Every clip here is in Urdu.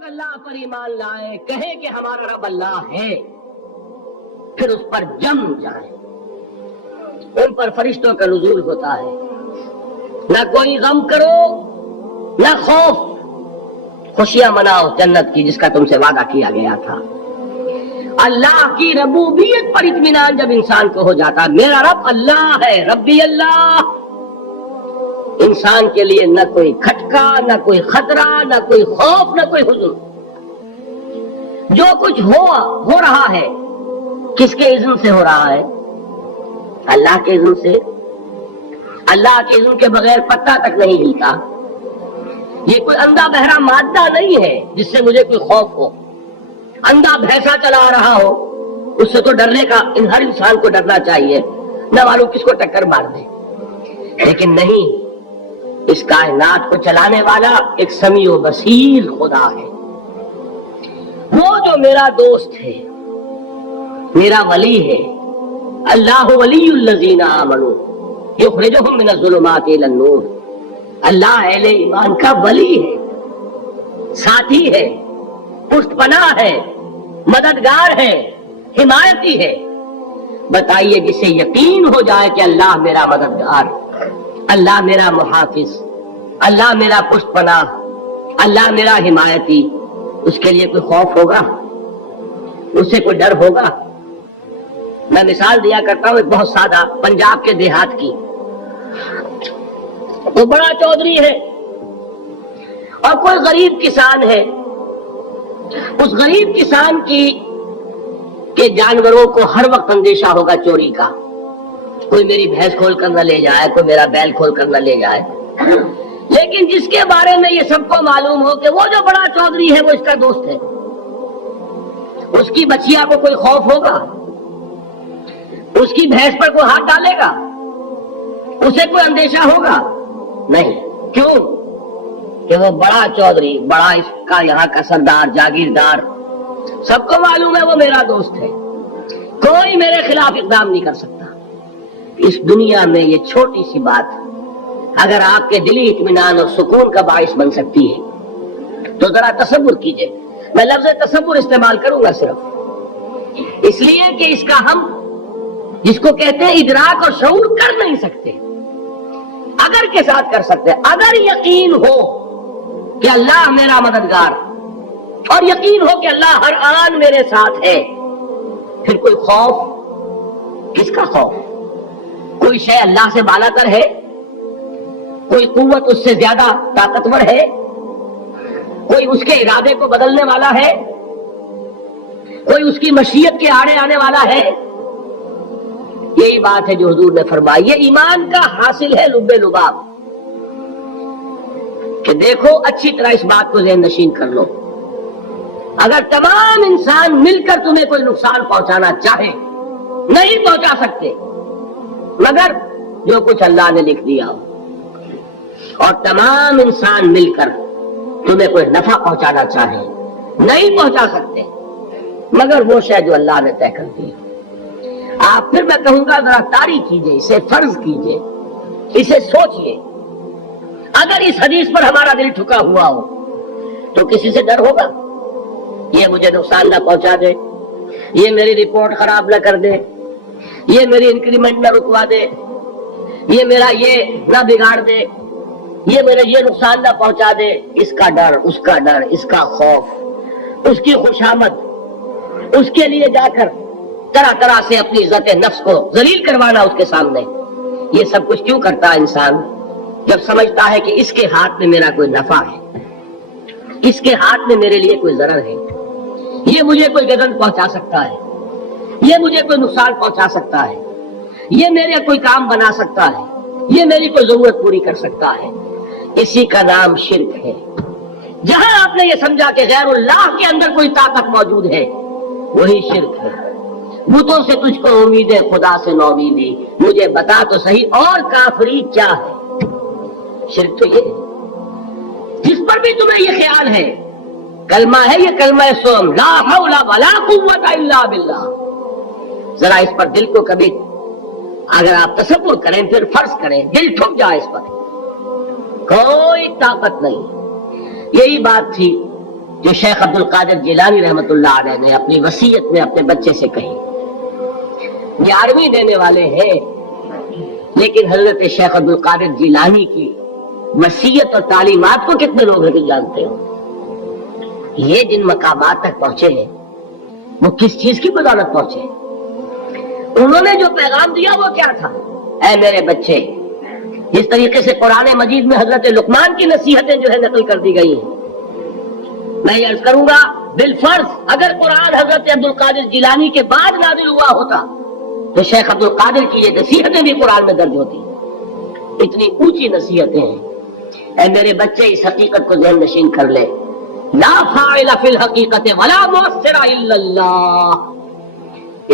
لوگ اللہ پر ایمان لائے، کہیں کہ ہمارا رب اللہ ہے، پھر اس پر جم جائیں، ان پر فرشتوں کا نزول ہوتا ہے، نہ کوئی غم کرو نہ خوف، خوشیاں مناؤ جنت کی جس کا تم سے وعدہ کیا گیا تھا۔ اللہ کی ربوبیت پر اطمینان جب انسان کو ہو جاتا، میرا رب اللہ ہے، ربی اللہ، انسان کے لیے نہ کوئی کھٹکا، نہ کوئی خطرہ، نہ کوئی خوف، نہ کوئی حزن۔ جو کچھ ہو رہا ہے کس کے اذن سے ہو رہا ہے؟ اللہ کے اذن سے۔ اللہ کے اذن کے بغیر پتہ تک نہیں ہلتا۔ یہ کوئی اندھا بہرا مادہ نہیں ہے جس سے مجھے کوئی خوف ہو۔ اندھا بھینسا چلا رہا ہو اس سے تو ڈرنے کا ہر انسان کو ڈرنا چاہیے، نہ معلوم کس کو ٹکر مار دے، لیکن نہیں، اس کائنات کو چلانے والا ایک سمیع و بصیر خدا ہے۔ وہ جو میرا دوست ہے، میرا ولی ہے، اللہ ولی الذین آمنوا یخرجہم من الظلمات الی النور، اللہ اہل ایمان کا ولی ہے، ساتھی ہے، پشت پناہ ہے، مددگار ہے، حمایتی ہے۔ بتائیے جسے یقین ہو جائے کہ اللہ میرا مددگار، اللہ میرا محافظ، اللہ میرا پشت پناہ، اللہ میرا حمایتی، اس کے لیے کوئی خوف ہوگا؟ اس سے کوئی ڈر ہوگا؟ میں مثال دیا کرتا ہوں ایک بہت سادہ، پنجاب کے دیہات کی۔ وہ بڑا چودھری ہے اور کوئی غریب کسان ہے، اس غریب کسان کے جانوروں کو ہر وقت اندیشہ ہوگا چوری کا، کوئی میری بھینس کھول کر نہ لے جائے، کوئی میرا بیل کھول کر نہ لے جائے۔ لیکن جس کے بارے میں یہ سب کو معلوم ہو کہ وہ جو بڑا چودھری ہے وہ اس کا دوست ہے، اس کی بچیا کو کوئی خوف ہوگا؟ اس کی بھینس پر کوئی ہاتھ ڈالے گا؟ اسے کوئی اندیشہ ہوگا؟ نہیں۔ کیوں؟ کہ وہ بڑا چودھری، بڑا اس کا یہاں کا سردار، جاگیردار، سب کو معلوم ہے وہ میرا دوست ہے، کوئی میرے خلاف اقدام نہیں کر سکتا۔ اس دنیا میں یہ چھوٹی سی بات اگر آپ کے دلی اطمینان اور سکون کا باعث بن سکتی ہے تو ذرا تصور کیجئے۔ میں لفظ تصور استعمال کروں گا صرف اس لیے کہ اس کا ہم جس کو کہتے ہیں ادراک اور شعور کر نہیں سکتے، اگر کے ساتھ کر سکتے۔ اگر یقین ہو کہ اللہ میرا مددگار اور یقین ہو کہ اللہ ہر آن میرے ساتھ ہے، پھر کوئی خوف؟ کس کا خوف؟ کوئی شے اللہ سے بالا تر ہے؟ کوئی قوت اس سے زیادہ طاقتور ہے؟ کوئی اس کے ارادے کو بدلنے والا ہے؟ کوئی اس کی مشیت کے آڑے آنے والا ہے؟ یہی بات ہے جو حضور نے فرمائی، یہ ایمان کا حاصل ہے لب لباب، کہ دیکھو اچھی طرح اس بات کو ذہن نشین کر لو، اگر تمام انسان مل کر تمہیں کوئی نقصان پہنچانا چاہے نہیں پہنچا سکتے، مگر جو کچھ اللہ نے لکھ دیا ہو، اور تمام انسان مل کر تمہیں کوئی نفع پہنچانا چاہے نہیں پہنچا سکتے، مگر وہ شے جو اللہ نے طے کر دی۔ آپ پھر میں کہوں گا ذرا طاری کیجئے، اسے فرض کیجئے، اسے سوچئے، اگر اس حدیث پر ہمارا دل ٹھکا ہوا ہو تو کسی سے ڈر ہوگا؟ یہ مجھے نقصان نہ پہنچا دے، یہ میری رپورٹ خراب نہ کر دے، یہ میری انکریمنٹ نہ رکوا دے، یہ میرا یہ نہ بگاڑ دے، یہ میرے یہ نقصان نہ پہنچا دے۔ اس کا ڈر، اس کا ڈر، اس کا خوف، اس کی خوشامد، اس کے لیے جا کر طرح طرح سے اپنی عزت نفس کو ذلیل کروانا اس کے سامنے، یہ سب کچھ کیوں کرتا ہے انسان؟ جب سمجھتا ہے کہ اس کے ہاتھ میں میرا کوئی نفع ہے، اس کے ہاتھ میں میرے لیے کوئی ضرر ہے، یہ مجھے کوئی گزن پہنچا سکتا ہے، یہ مجھے کوئی نقصان پہنچا سکتا ہے، یہ میرے کوئی کام بنا سکتا ہے، یہ میری کوئی ضرورت پوری کر سکتا ہے، اسی کا نام شرک ہے۔ جہاں آپ نے یہ سمجھا کہ غیر اللہ کے اندر کوئی طاقت موجود ہے، وہی شرک ہے۔ بتوں سے تجھ کو امید ہے، خدا سے نومیدی، مجھے بتا تو صحیح اور کافری کیا ہے؟ شرک تو یہ جس پر بھی تمہیں یہ خیال ہے، کلمہ ہے یہ کلمہ سوم، لا حول ولا قوت الا باللہ، ذرا اس پر دل کو کبھی اگر آپ تصور کریں، پھر فرض کریں، دل ٹھک جائے اس پر، کوئی طاقت نہیں۔ یہی بات تھی جو شیخ عبد القادر جیلانی رحمۃ اللہ علیہ نے اپنی وصیت میں اپنے بچے سے کہی. 11ویں دینے والے ہیں، لیکن حضرت شیخ عبد القادر جیلانی کی وصیت اور تعلیمات کو کتنے لوگ جانتے ہو؟ یہ جن مقامات تک پہنچے ہیں وہ کس چیز کی بدولت پہنچے؟ انہوں نے جو پیغام دیا وہ کیا تھا؟ اے میرے بچے، جس طریقے سے قرآن مجید میں حضرت لقمان کی نصیحتیں جو ہے نقل کر دی گئی ہیں، میں یہ عرض کروں گا بالفرض اگر قرآن حضرت عبد القادر جیلانی کے بعد نازل ہوا ہوتا تو شیخ عبد القادر کی یہ نصیحتیں بھی قرآن میں درج ہوتی. اتنی اونچی نصیحتیں ہیں. اے میرے بچے، اس حقیقت کو ذہن نشین کر لے، لا فاعل فی الحقیقت ولا مؤثر الا اللہ.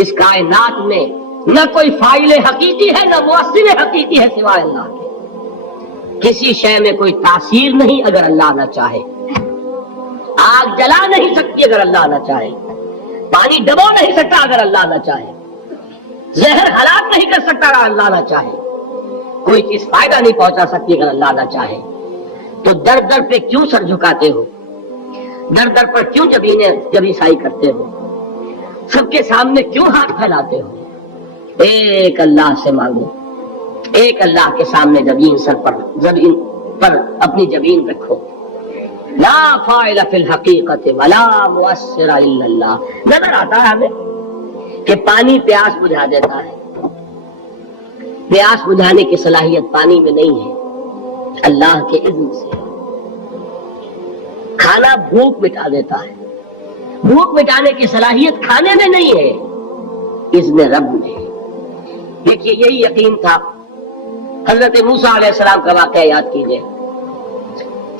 اس کائنات میں نہ کوئی فاعل حقیقی ہے نہ مؤثر حقیقی ہے سوائے اللہ کے. کسی شے میں کوئی تاثیر نہیں اگر اللہ نہ چاہے. آگ جلا نہیں سکتی اگر اللہ نہ چاہے. پانی ڈبو نہیں سکتا اگر اللہ نہ چاہے. زہر ہلاک نہیں کر سکتا اگر اللہ نہ چاہے. کوئی چیز فائدہ نہیں پہنچا سکتی اگر اللہ نہ چاہے. تو در در پہ کیوں سر جھکاتے ہو؟ در در پر کیوں جبیں سائی کرتے ہو؟ سب کے سامنے کیوں ہاتھ پھیلاتے ہو؟ ایک اللہ سے مانگو. ایک اللہ کے سامنے زمین پر اپنی جبین رکھو. لا فاعل فی الحقیقت ولا مؤثر الا اللہ. نظر آتا ہے ہمیں کہ پانی پیاس بجھا دیتا ہے. پیاس بجھانے کی صلاحیت پانی میں نہیں ہے، اللہ کے اذن سے. کھانا بھوک مٹا دیتا ہے، بھوک مٹانے کی صلاحیت کھانے میں نہیں ہے، اذن رب میں. دیکھیے یہی یقین تھا. حضرت موسیٰ علیہ السلام کا واقعہ یاد کیجئے.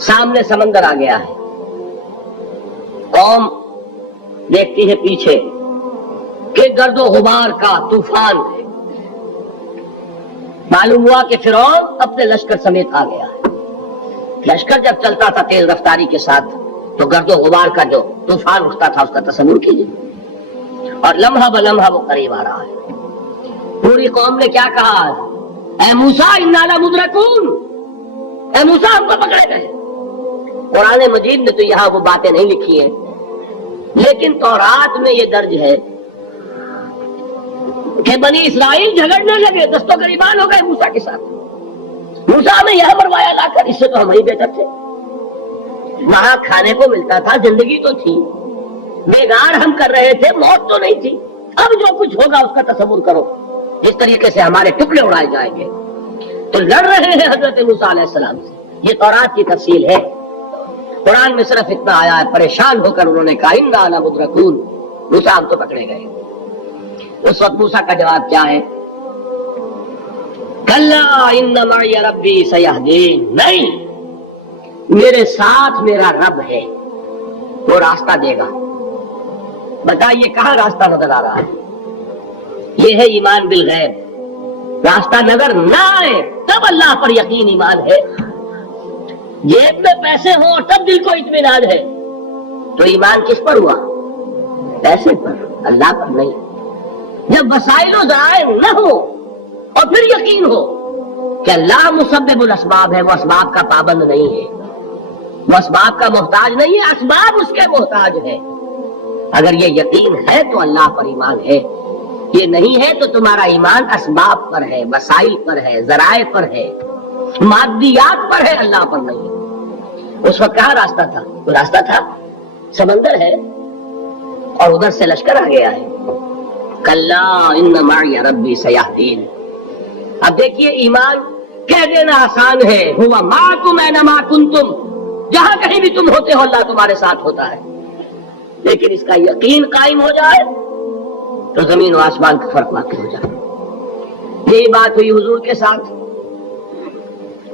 سامنے سمندر آ گیا ہے، قوم دیکھتی ہے پیچھے کہ گرد و غبار کا طوفان ہے. معلوم ہوا کہ فرعون اپنے لشکر سمیت آ گیا ہے. لشکر جب چلتا تھا تیز رفتاری کے ساتھ تو گرد و غبار کا جو طوفان اٹھتا تھا اس کا تصور کیجیے. اور لمحہ بلمحہ وہ قریب آ رہا ہے. پوری قوم نے کیا کہا؟ اے موسیٰ انا لمدرکون، اے موسیٰ ہم کو پکڑے گئے. قرآن مجید میں تو یہاں وہ باتیں نہیں لکھی ہیں، لیکن تورات میں یہ درج ہے کہ بنی اسرائیل جھگڑنے لگے، دست و گریبان ہو گئے موسیٰ کے ساتھ. موسیٰ ہمیں یہاں مروایا لا کر، اس سے تو ہم ہی بہتر تھے. وہاں کھانے کو ملتا تھا، زندگی تو تھی، بیگار ہم کر رہے تھے، موت تو نہیں تھی. اب جو کچھ ہوگا اس کا تصور کرو، جس طریقے سے ہمارے ٹکڑے اڑائے جائیں گے. تو لڑ رہے ہیں حضرت موسیٰ علیہ السلام سے. یہ تورات کی تفصیل ہے. قرآن میں صرف اتنا آیا ہے، پریشان ہو کر انہوں نے کہا انا لمدرکون، موسیٰ ہم تو پکڑے گئے. اس وقت موسیٰ کا جواب کیا ہے؟ کلا ان معی ربی سیہدین. نہیں، میرے ساتھ میرا رب ہے، وہ راستہ دے گا. بتائیے کہاں راستہ نظر آ رہا ہے؟ یہ ہے ایمان بالغیب. راستہ نظر نہ آئے تب اللہ پر یقین ایمان ہے. جیب میں پیسے ہوں تب دل کو اطمینان ہے. تو ایمان کس پر ہوا؟ پیسے پر، اللہ پر نہیں. جب وسائل و ذرائع نہ ہو اور پھر یقین ہو کہ اللہ مسبب الاسباب ہے، وہ اسباب کا پابند نہیں ہے، وہ اسباب کا محتاج نہیں ہے، اسباب اس کے محتاج ہے. اگر یہ یقین ہے تو اللہ پر ایمان ہے. یہ نہیں ہے تو تمہارا ایمان اسباب پر ہے، وسائل پر ہے، ذرائع پر ہے، مادیات پر ہے، اللہ پر نہیں. اس وقت کہاں راستہ تھا؟ وہ راستہ تھا سمندر ہے اور ادھر سے لشکر آ گیا ہے. کلا ان معی ربی سیہدین. اب دیکھیے ایمان کہہ دینا آسان ہے، ہوا معکم اینما کنتم، جہاں کہیں بھی تم ہوتے ہو اللہ تمہارے ساتھ ہوتا ہے. لیکن اس کا یقین قائم ہو جائے تو زمین و آسمان کا فرق واقع ہو جائے. یہی بات ہوئی حضور کے ساتھ.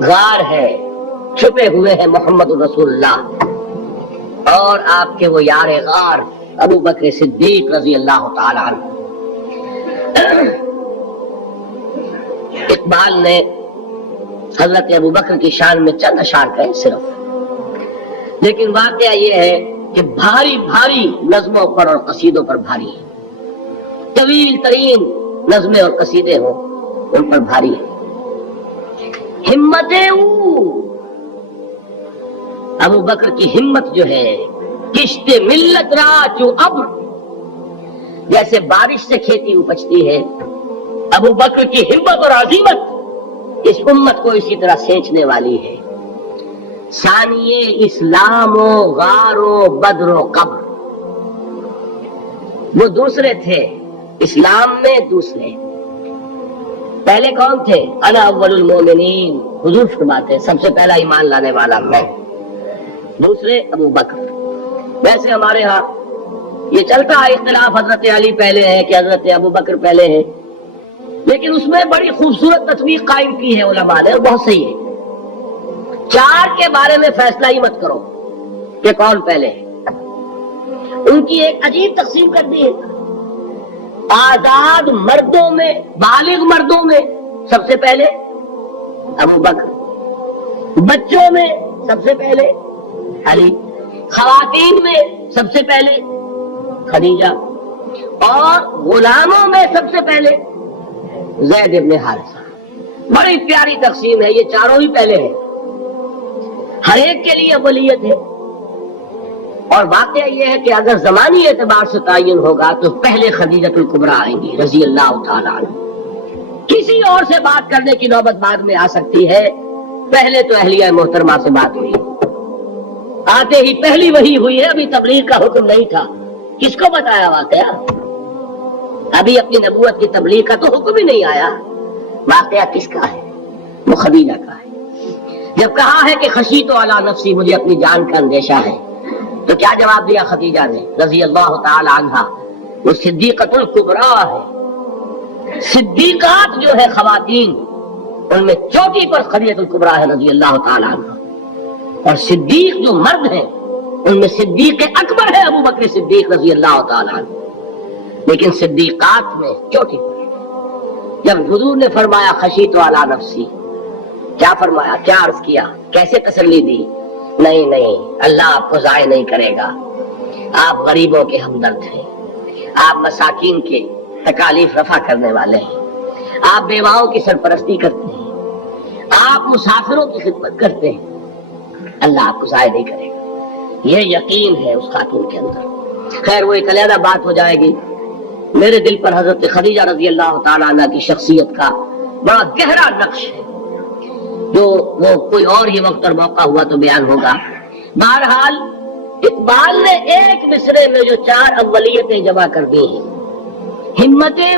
غار ہے، چھپے ہوئے ہیں محمد رسول اللہ اور آپ کے وہ یار غار ابو بکر صدیق رضی اللہ تعالی عنہ. اقبال نے حضرت ابو بکر کی شان میں چند اشعار کہے صرف، لیکن واقعہ یہ ہے کہ بھاری بھاری نظموں پر اور قصیدوں پر بھاری ہے. طویل ترین نظمیں اور قصیدے ہوں ان پر بھاری ہے. ہمت ابو بکر کی ہمت جو ہے کشت ملت را چو ابر، جیسے بارش سے کھیتی اپجتی ہے، ابو بکر کی ہمت اور عزیمت اس امت کو اسی طرح سینچنے والی ہے۔ ثانیے اسلام و غار و بدر و قبر، وہ دوسرے تھے اسلام میں، دوسرے پہلے کون تھے؟ انا اول المومنین، حضور فرماتے سب سے پہلا ایمان لانے والا میں، دوسرے ابو بکر۔ ویسے ہمارے ہاں یہ چلتا ہے اختلاف، حضرت علی پہلے ہے کہ حضرت ابو بکر پہلے ہے، لیکن اس میں بڑی خوبصورت تطبیق قائم کی ہے علماء نے، اور بہت صحیح ہے۔ چار کے بارے میں فیصلہ ہی مت کرو کہ کون پہلے ہے، ان کی ایک عجیب تقسیم کر دی ہے۔ آزاد مردوں میں، بالغ مردوں میں سب سے پہلے ابو بکر، بچوں میں سب سے پہلے علی، خواتین میں سب سے پہلے خدیجہ، اور غلاموں میں سب سے پہلے زید ابن حارثہ۔ بڑی پیاری تقسیم ہے، یہ چاروں ہی پہلے ہیں، ہر ایک کے لیے اولیت ہے۔ اور واقعہ یہ ہے کہ اگر زمانی اعتبار سے تعین ہوگا تو پہلے خدیجۃ الکبریٰ آئیں گی رضی اللہ تعالیٰ عنہ، کسی اور سے بات کرنے کی نوبت بعد میں آ سکتی ہے، پہلے تو اہلیہ محترمہ سے بات ہوئی، آتے ہی پہلی وحی ہوئی ہے، ابھی تبلیغ کا حکم نہیں تھا، کس کو بتایا واقعہ؟ ابھی اپنی نبوت کی تبلیغ کا تو حکم ہی نہیں آیا، واقعہ کس کا ہے؟ وہ خدیجہ کا ہے۔ جب کہا ہے کہ خشیت علی نفسی، مجھے اپنی جان کا اندیشہ ہے، تو کیا جواب دیا خدیجہ نے رضی اللہ تعالی عنہا؟ وہ صدیقۃ الکبریٰ ہے، صدیقات جو ہے خواتین ان میں چوٹی پر خدیجۃ الکبریٰ ہے رضی اللہ تعالی عنہا، اور صدیق جو مرد ہیں ان میں صدیق اکبر ہے ابو بکر صدیق رضی اللہ تعالی عنہ، لیکن صدیقات میں چوٹی پر۔ جب حضور نے فرمایا خشیت علی نفسی، کیا فرمایا، کیا عرض کیا، کیسے تسلی دی؟ نہیں نہیں، اللہ آپ کو ضائع نہیں کرے گا، آپ غریبوں کے ہمدرد ہیں، آپ مساکین کے تکالیف رفع کرنے والے ہیں، آپ بیواؤں کی سرپرستی کرتے ہیں، آپ مسافروں کی خدمت کرتے ہیں، اللہ آپ کو ضائع نہیں کرے گا، یہ یقین ہے اس خاتون کے اندر۔ خیر وہ ایک علیحدہ بات ہو جائے گی۔ میرے دل پر حضرت خدیجہ رضی اللہ تعالیٰ عنہ کی شخصیت کا بڑا گہرا نقش ہے، جو وہ کوئی اور ہی وقت اور موقع ہوا تو بیان ہوگا۔ بہرحال اقبال نے ایک مصرے میں جو چار اولیتیں جمع کر دی ہیں، ہمتیں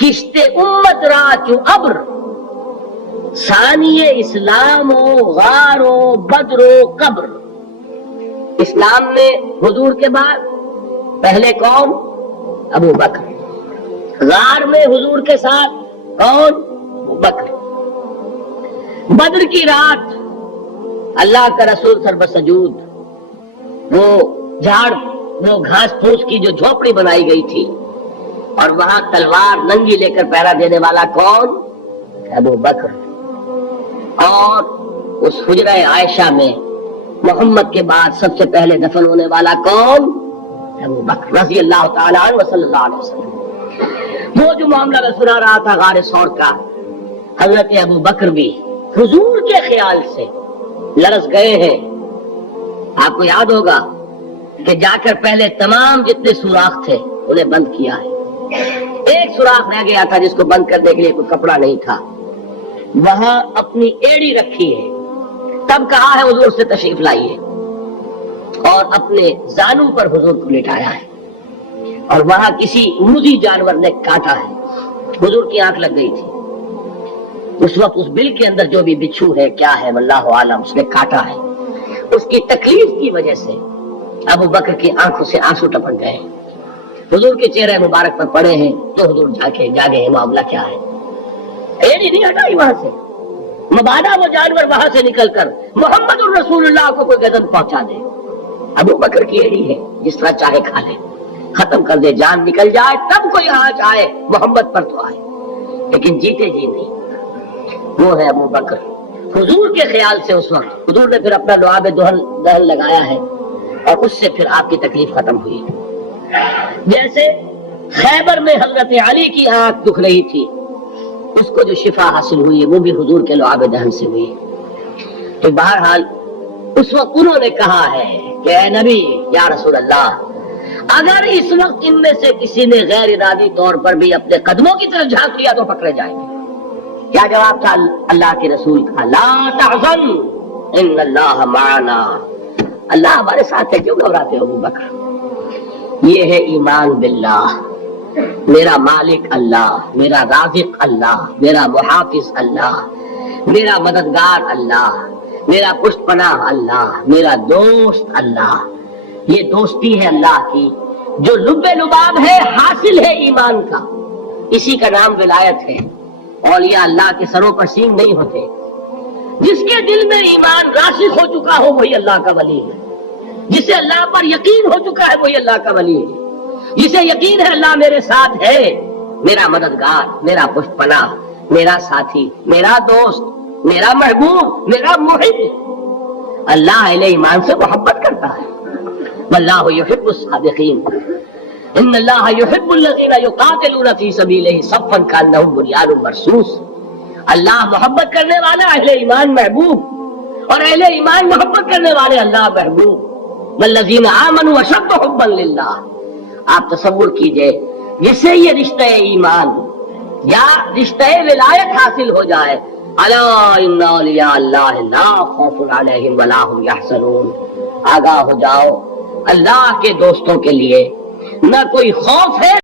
کشت امت را چو ابر، ثانی اسلام و غار و بدر و قبر۔ اسلام میں حضور کے بعد پہلے کون؟ ابو بکر، غار میں حضور کے ساتھ کون؟ ابو بکر، بدر کی رات اللہ کا رسول سر بسجود، وہ جھاڑ، وہ گھاس پھوس کی جو جھوپڑی بنائی گئی تھی، اور وہاں تلوار ننگی لے کر پہرا دینے والا کون؟ ابو بکر۔ اور اس حجرہ عائشہ میں محمد کے بعد سب سے پہلے دفن ہونے والا کون؟ ابو بکر رضی اللہ تعالیٰ عنہ صلی اللہ علیہ وسلم۔ وہ جو معاملہ میں سنا رہا تھا غار ثور کا، حضرت ابو بکر بھی حضور کے خیال سے لرز گئے ہیں۔ آپ کو یاد ہوگا کہ جا کر پہلے تمام جتنے سوراخ تھے انہیں بند کیا ہے، ایک سوراخ رہ گیا تھا جس کو بند کرنے کے لیے کوئی کپڑا نہیں تھا، وہاں اپنی ایڑی رکھی ہے، تب کہا ہے حضور سے تشریف لائیے، اور اپنے زانو پر حضور کو لٹایا ہے، اور وہاں کسی موذی جانور نے کاٹا ہے، حضور کی آنکھ لگ گئی تھی، اس وقت اس بل کے اندر جو بھی بچھو ہے کیا ہے واللہ عالم، اس نے کاٹا ہے، اس کی تکلیف کی وجہ سے ابو بکر کی آنکھوں سے آنسو ٹپک گئے، حضور کے چہرے مبارک پر پڑے ہیں، تو حضور جاگے ہیں، معاملہ کیا ہے؟ ایڑی نہیں ہٹائی وہاں سے، مبادا وہ جانور وہاں سے نکل کر محمد الرسول اللہ کو کوئی گزن پہنچا دے، ابو بکر کی ایڑی ہے، جس طرح چاہے کھا لے، ختم کر دے، جان نکل جائے تب کوئی آنچ آئے، محمد پر تو آئے، لیکن جیتے جی نہیں، وہ ہے ابو بکر۔ حضور کے خیال سے اس وقت حضور نے پھر اپنا لعاب دہن لگایا ہے، اور اس سے پھر آپ کی تکلیف ختم ہوئی۔ جیسے خیبر میں حضرت علی کی آنکھ دکھ رہی تھی، اس کو جو شفا حاصل ہوئی وہ بھی حضور کے لعاب دہن سے ہوئی۔ تو بہرحال اس وقت انہوں نے کہا ہے کہ اے نبی یا رسول اللہ، اگر اس وقت ان میں سے کسی نے غیر ارادی طور پر بھی اپنے قدموں کی طرف جھانک لیا تو پکڑے جائیں گے۔ کیا جواب تھا اللہ کے رسول کا؟ لا تحزن ان اللہ معنا، اللہ ہمارے ساتھ ہے، کیوں گھبراتے ہو ابو بکر؟ یہ ہے ایمان باللہ، میرا مالک اللہ، میرا رازق اللہ، میرا محافظ اللہ، میرا مددگار اللہ، میرا پشت پناہ اللہ، میرا دوست اللہ۔ یہ دوستی ہے اللہ کی جو لب لباب ہے، حاصل ہے ایمان کا، اسی کا نام ولایت ہے۔ اولیاء اللہ کے سروں پر سینگ نہیں ہوتے، جس کے دل میں ایمان راسخ ہو چکا ہو وہی اللہ کا ولی ہے، جسے اللہ پر یقین ہو چکا ہے وہی اللہ کا ولی ہے، جسے یقین ہے اللہ میرے ساتھ ہے، میرا مددگار، میرا پشت پناہ، میرا ساتھی، میرا دوست، میرا محبوب، میرا محب۔ اللہ اہل ایمان سے محبت کرتا ہے۔ واللہ یحب الصادقین، ان اللہ یحب الذین یقاتلون فی سبیلہ صفا کانہم بنیان مرصوص۔ اللہ محبت کرنے والا، اہل ایمان محبوب، اور اہل ایمان محبت کرنے والے اللہ محبوب۔ والذین آمنوا اشد حبا للہ۔ آپ تصور کیجئے جسے یہ رشتہ ایمان یا رشتہ ولایت حاصل ہو جائے، الا ان اولیاء اللہ لا خوف علیہم ولا هم یحزنون، آگاہ ہو جاؤ، اللہ کے دوستوں کے لیے نہ کوئی خوف ہے